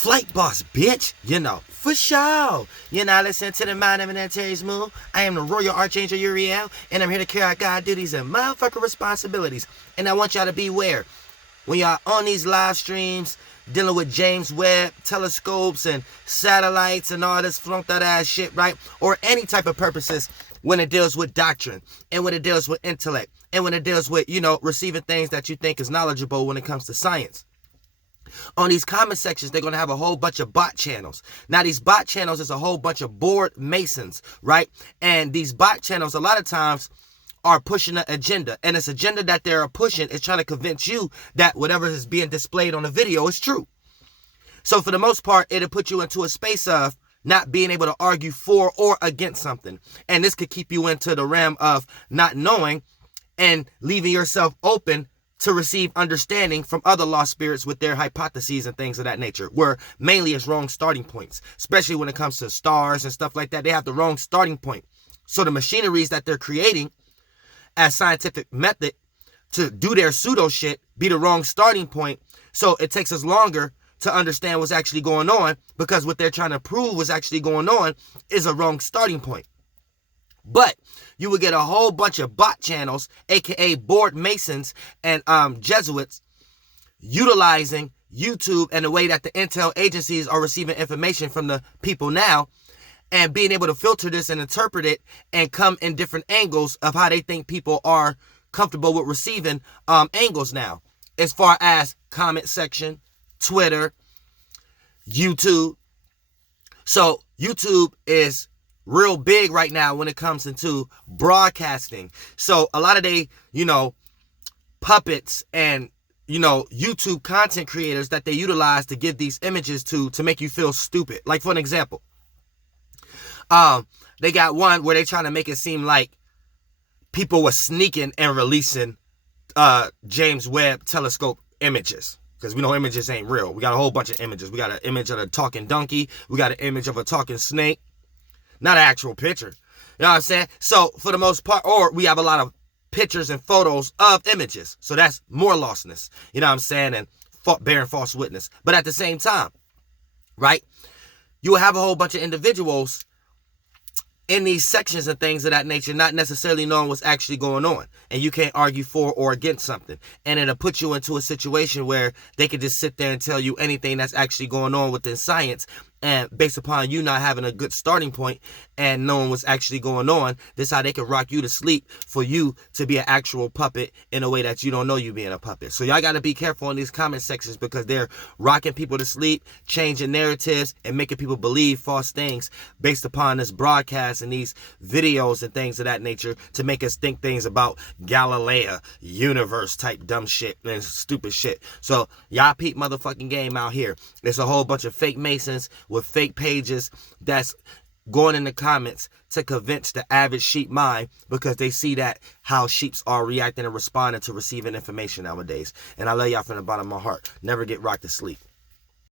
Flight boss, bitch. For sure. You're now listening to the Mind of an Terry's Moon. I am the Royal Archangel Uriel, and I'm here to carry out God duties and motherfucking responsibilities. And I want y'all to beware. When y'all on these live streams, dealing with James Webb, telescopes, and satellites, and all this flunked out ass shit, right? Or any type of purposes when it deals with doctrine, and when it deals with intellect, and when it deals with, receiving things that you think is knowledgeable when it comes to science. On these comment sections, they're going to have a whole bunch of bot channels. Now, these bot channels is a whole bunch of bored Masons, right? And these bot channels, a lot of times, are pushing an agenda. And this agenda that they're pushing is trying to convince you that whatever is being displayed on the video is true. So for the most part, it'll put you into a space of not being able to argue for or against something. And this could keep you into the realm of not knowing and leaving yourself open to receive understanding from other lost spirits with their hypotheses and things of that nature, where mainly it's wrong starting points, especially when it comes to stars and stuff like that. They have the wrong starting point. So the machineries that they're creating as scientific method to do their pseudo shit be the wrong starting point. So it takes us longer to understand what's actually going on, because what they're trying to prove what's actually going on is a wrong starting point. But you would get a whole bunch of bot channels, aka bored Masons and Jesuits, utilizing YouTube and the way that the intel agencies are receiving information from the people now, and being able to filter this and interpret it and come in different angles of how they think people are comfortable with receiving angles now, as far as comment section, Twitter, YouTube. So YouTube is real big right now when it comes into broadcasting. So a lot of they, puppets and, YouTube content creators that they utilize to give these images to make you feel stupid. Like, for an example, they got one where they're trying to make it seem like people were sneaking and releasing James Webb telescope images. Because we know images ain't real. We got a whole bunch of images. We got an image of a talking donkey. We got an image of a talking snake. Not an actual picture. You know what I'm saying? So, for the most part, or we have a lot of pictures and photos of images. So, that's more lostness. You know what I'm saying? And bearing false witness. But at the same time, right? You will have a whole bunch of individuals in these sections and things of that nature, not necessarily knowing what's actually going on. And you can't argue for or against something. And it'll put you into a situation where they could just sit there and tell you anything that's actually going on within science. And based upon you not having a good starting point and knowing what's actually going on, this is how they can rock you to sleep for you to be an actual puppet in a way that you don't know you being a puppet. So y'all got to be careful in these comment sections, because they're rocking people to sleep, changing narratives, and making people believe false things based upon this broadcast and these videos and things of that nature to make us think things about Galileo, universe type dumb shit and stupid shit. So y'all peep motherfucking game out here. There's a whole bunch of fake Masons with fake pages that's going in the comments to convince the average sheep mind, because they see that how sheeps are reacting and responding to receiving information nowadays. And I love y'all from the bottom of my heart. Never get rocked to sleep.